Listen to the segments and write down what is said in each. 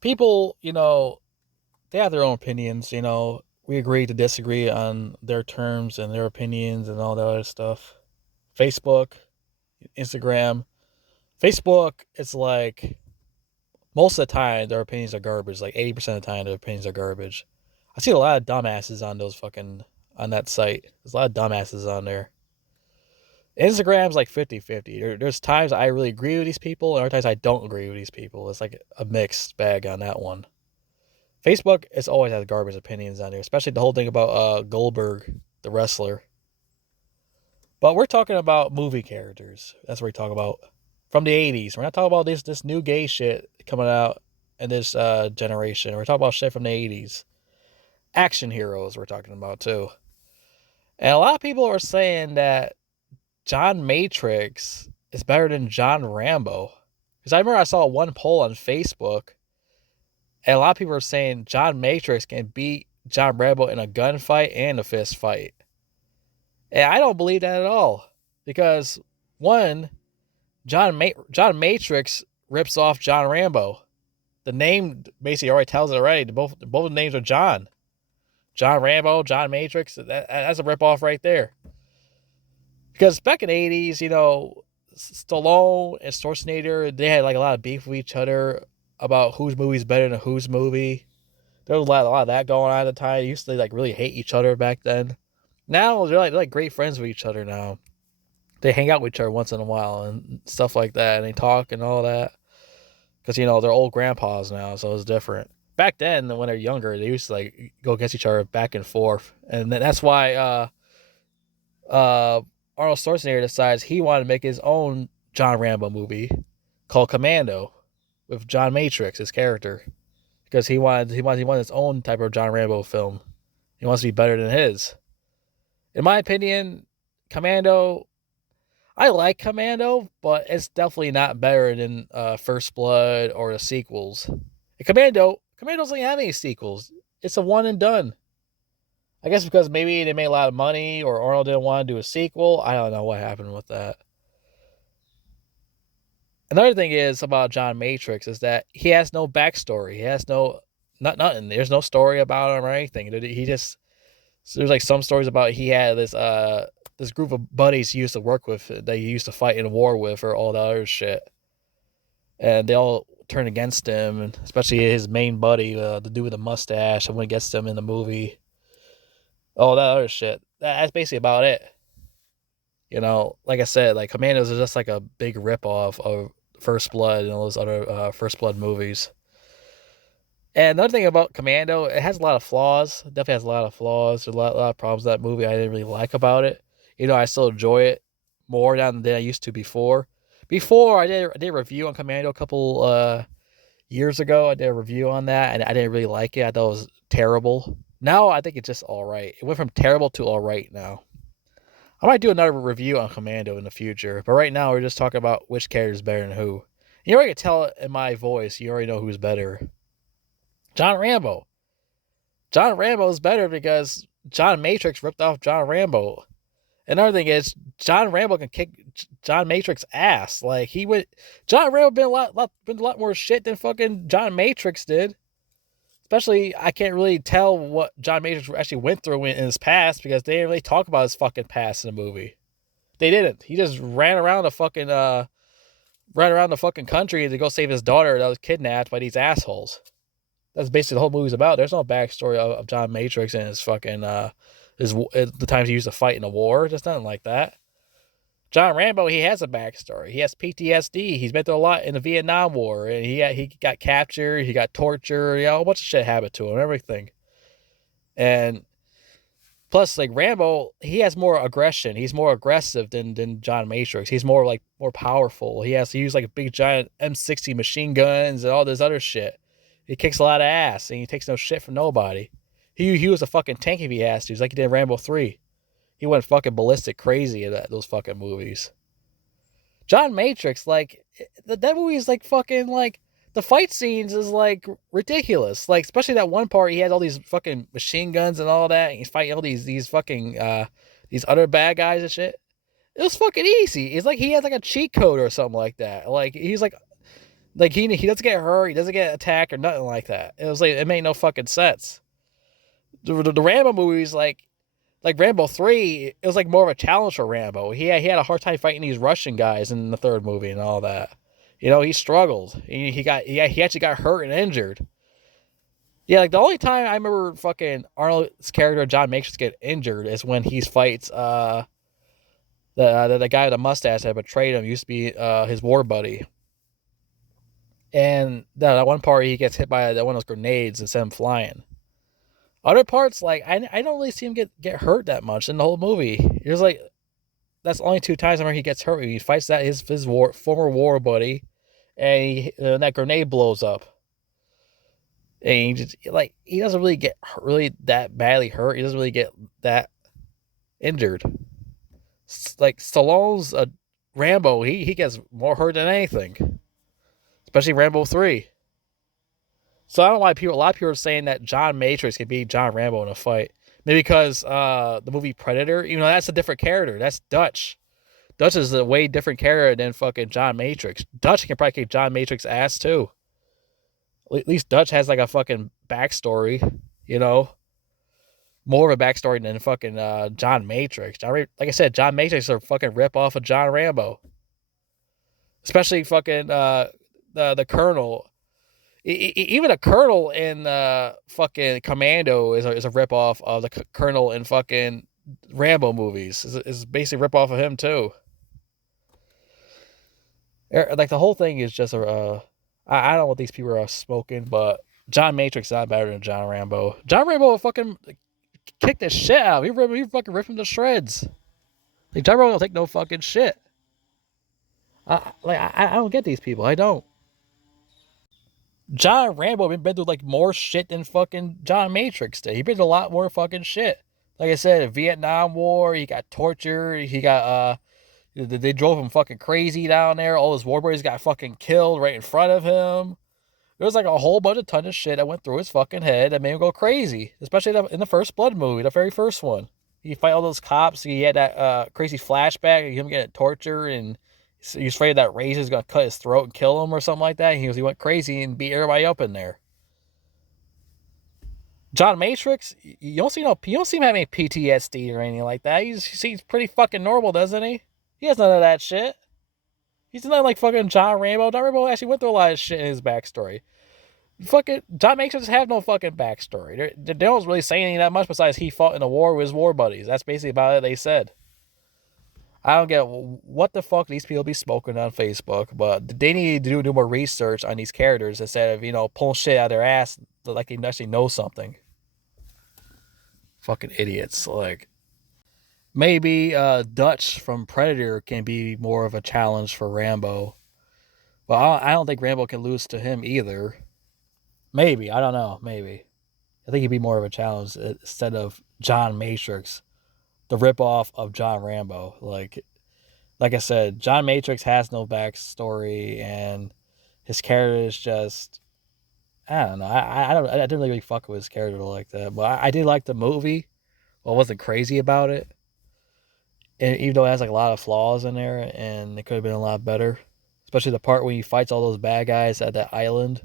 people, they have their own opinions. We agree to disagree on their terms and their opinions and all that other stuff. Facebook, Instagram. Facebook, it's like most of the time their opinions are garbage. Like 80% of the time their opinions are garbage. I see a lot of dumbasses on those fucking on that site. There's a lot of dumbasses on there. Instagram's like 50-50. There's times I really agree with these people, and other times I don't agree with these people. It's like a mixed bag on that one. Facebook, it's always has garbage opinions on there, especially the whole thing about Goldberg, the wrestler. But we're talking about movie characters. That's what we talk about from the '80s. We're not talking about this new gay shit coming out in this generation. We're talking about shit from the '80s. Action heroes we're talking about too. And a lot of people are saying that John Matrix is better than John Rambo. Because I remember I saw one poll on Facebook, and a lot of people are saying John Matrix can beat John Rambo in a gunfight and a fist fight. And I don't believe that at all. Because, one, John Matrix rips off John Rambo. The name basically already tells it already. Both names are John. John Rambo, John Matrix. That's a ripoff right there. Because back in the '80s, Stallone and Schwarzenegger, they had like a lot of beef with each other about whose movie's better than whose movie. There was a lot of that going on at the time. They used to like really hate each other back then. Now they're like great friends with each other now. They hang out with each other once in a while and stuff like that, and they talk and all that. Because they're old grandpas now, so it's different. Back then, when they're younger, they used to like go against each other back and forth, and that's why Arnold Schwarzenegger decides he wanted to make his own John Rambo movie called Commando with John Matrix, his character, because he wanted his own type of John Rambo film. He wants to be better than his. In my opinion, Commando, I like Commando, but it's definitely not better than First Blood or the sequels. And Commando doesn't have any sequels. It's a one and done. I guess because maybe they made a lot of money or Arnold didn't want to do a sequel. I don't know what happened with that. Another thing is about John Matrix is that he has no backstory. He has nothing. There's no story about him or anything. He just there's like some stories about he had this group of buddies he used to work with that he used to fight in a war with or all the other shit, and they all turned against him, and especially his main buddy, the dude with the mustache, and went against him in the movie. All that other shit. That's basically about it. Like I said, like Commandos is just like a big ripoff of First Blood and all those other First Blood movies. And another thing about Commando, it has a lot of flaws. It definitely has a lot of flaws. There's a lot of problems with that movie I didn't really like about it. I still enjoy it more than I used to before. Before I did a review on Commando a couple years ago. I did a review on that, and I didn't really like it. I thought it was terrible. Now I think it's just all right. It went from terrible to all right now. I might do another review on Commando in the future, but right now we're just talking about which character is better than who. You already can tell it in my voice. You already know who's better. John Rambo. John Rambo is better because John Matrix ripped off John Rambo. Another thing is John Rambo can kick John Matrix ass. Like John Rambo been a lot more shit than fucking John Matrix did. Especially, I can't really tell what John Matrix actually went through in his past because they didn't really talk about his fucking past in the movie. They didn't. He just ran around the fucking country to go save his daughter that was kidnapped by these assholes. That's basically the whole movie's about. There's no backstory of John Matrix and his fucking the times he used to fight in a war. Just nothing like that. John Rambo, he has a backstory. He has PTSD. He's been through a lot in the Vietnam War, and he got captured. He got tortured. A whole bunch of shit happened to him. Everything. And plus, like Rambo, he has more aggression. He's more aggressive than John Matrix. He's more powerful. He has to use like a big giant M60 machine guns and all this other shit. He kicks a lot of ass, and he takes no shit from nobody. He was a fucking tank if he has to. He's like he did in Rambo 3. He went fucking ballistic crazy in those fucking movies. John Matrix, like, that movie is like fucking, like, the fight scenes is like ridiculous. Like, especially that one part, he has all these fucking machine guns and all that, and he's fighting all these fucking, these other bad guys and shit. It was fucking easy. It's like he had like a cheat code or something like that. Like, he's like, Like he doesn't get hurt, he doesn't get attacked or nothing like that. It was like it made no fucking sense. The Rambo movies like Rambo 3, it was like more of a challenge for Rambo. He had a hard time fighting these Russian guys in the third movie and all that. You know, he struggled. He actually got hurt and injured. Yeah, like the only time I remember fucking Arnold's character John Matrix get injured is when he fights the guy with the mustache that betrayed him used to be his war buddy. And that one part he gets hit by one of those grenades and sent him flying. Other parts, like I don't really see him get hurt that much in the whole movie. It was like that's only two times where he gets hurt. He fights that his former war buddy, and that grenade blows up. And he just like he doesn't really get really that badly hurt. He doesn't really get that injured. Like Stallone's Rambo, he gets more hurt than anything, especially Rambo 3. So I don't know why a lot of people are saying that John Matrix can beat John Rambo in a fight. Maybe because the movie Predator, that's a different character. That's Dutch. Dutch is a way different character than fucking John Matrix. Dutch can probably kick John Matrix ass too. At least Dutch has like a fucking backstory, you know, more of a backstory than fucking John Matrix. Like I said, John Matrix is a fucking rip off of John Rambo, especially fucking the Colonel. Even a Colonel in fucking Commando is a rip off of the Colonel in fucking Rambo movies. Is basically a rip off of him too. Like the whole thing is just a. I don't know what these people are smoking, but John Matrix is not better than John Rambo. John Rambo fucking kicked the shit out. He fucking ripped him to shreds. Like John Rambo don't take no fucking shit. I don't get these people. I don't. John Rambo been through like more shit than fucking John Matrix did. He been through a lot more fucking shit. Like I said, the Vietnam War, he got tortured. He got they drove him fucking crazy down there. All his war buddies got fucking killed right in front of him. There was like a whole bunch of ton of shit that went through his fucking head that made him go crazy. Especially in the first Blood movie, the very first one. He fight all those cops. He had that crazy flashback of him getting tortured, and he was afraid that razor was gonna cut his throat and kill him or something like that. He went crazy and beat everybody up in there. John Matrix, you don't see him having any PTSD or anything like that. He seems pretty fucking normal, doesn't he? He has none of that shit. He's not like fucking John Rambo. John Rambo actually went through a lot of shit in his backstory. Fucking John Matrix have no fucking backstory. They don't really say anything that much besides he fought in a war with his war buddies. That's basically about it they said. I don't get what the fuck these people be smoking on Facebook, but they need to do more research on these characters instead of, pulling shit out of their ass like they actually know something. Fucking idiots. Like, maybe Dutch from Predator can be more of a challenge for Rambo. But I don't think Rambo can lose to him either. Maybe. I don't know. Maybe. I think he'd be more of a challenge instead of John Matrix, the ripoff of John Rambo. Like I said, John Matrix has no backstory, and his character is just, I don't know. I didn't really fuck with his character like that, but I did like the movie. Well, I wasn't crazy about it, and even though it has like a lot of flaws in there, and it could have been a lot better, especially the part when he fights all those bad guys at that island,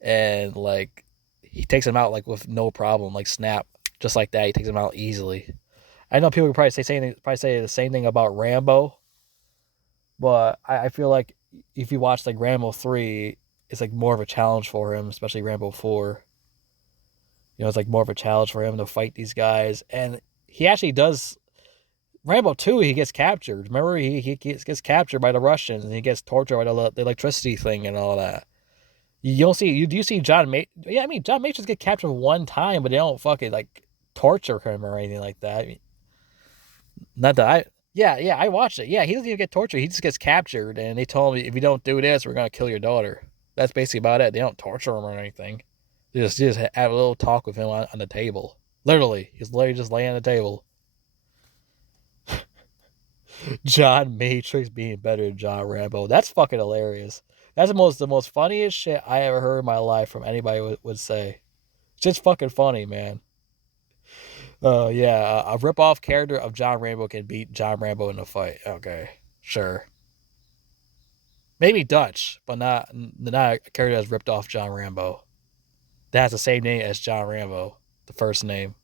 and like he takes them out like with no problem, like snap, just like that. He takes them out easily. I know people could probably say the same thing about Rambo, but I feel like if you watch like Rambo 3, it's like more of a challenge for him, especially Rambo 4. It's like more of a challenge for him to fight these guys. And he actually does. Rambo 2, he gets captured. Remember, he gets captured by the Russians and he gets tortured by the electricity thing and all that. You don't see, you do see John Matrix. Yeah, I mean, John Matrix get captured one time, but they don't fucking like torture him or anything like that. I mean, not that I. Yeah, I watched it. Yeah, he doesn't even get tortured. He just gets captured, and they told him, if you don't do this, we're gonna kill your daughter. That's basically about it. They don't torture him or anything. They just have a little talk with him on the table. Literally, he's literally just laying on the table. John Matrix being better than John Rambo. That's fucking hilarious. That's the most funniest shit I ever heard in my life from anybody would say. It's just fucking funny, man. Yeah, a rip-off character of John Rambo can beat John Rambo in a fight. Okay, sure. Maybe Dutch, but not a character that's ripped off John Rambo. That has the same name as John Rambo, the first name.